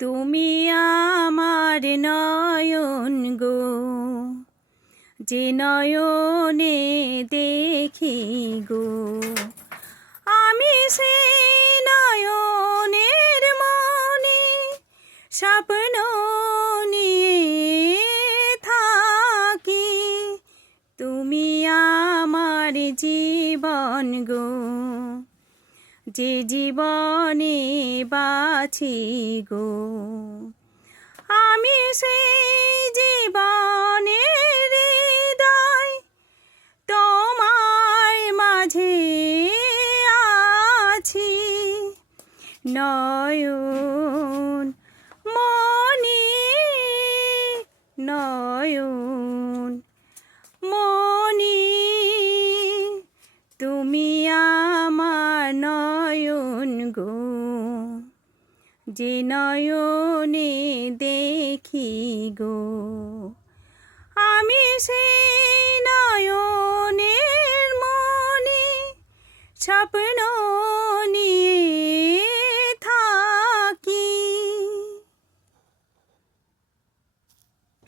তুমি আমার নয়ন গো, যে নয়নে দেখি গো, আমি সেই নয়নের মনে স্বপ্ন নিয়ে থাকি। তুমি আমার জীবন গো, যে জীবনে বাছি গো, আমি সেই জীবনের হৃদয় তোমার মাঝে আছি। নয়ন মনি নয়ন মনি, তুমি আমার নয়ন গো, যে নয়নে দেখি গো, আমি সেই নয়নের মনি স্বপ্ন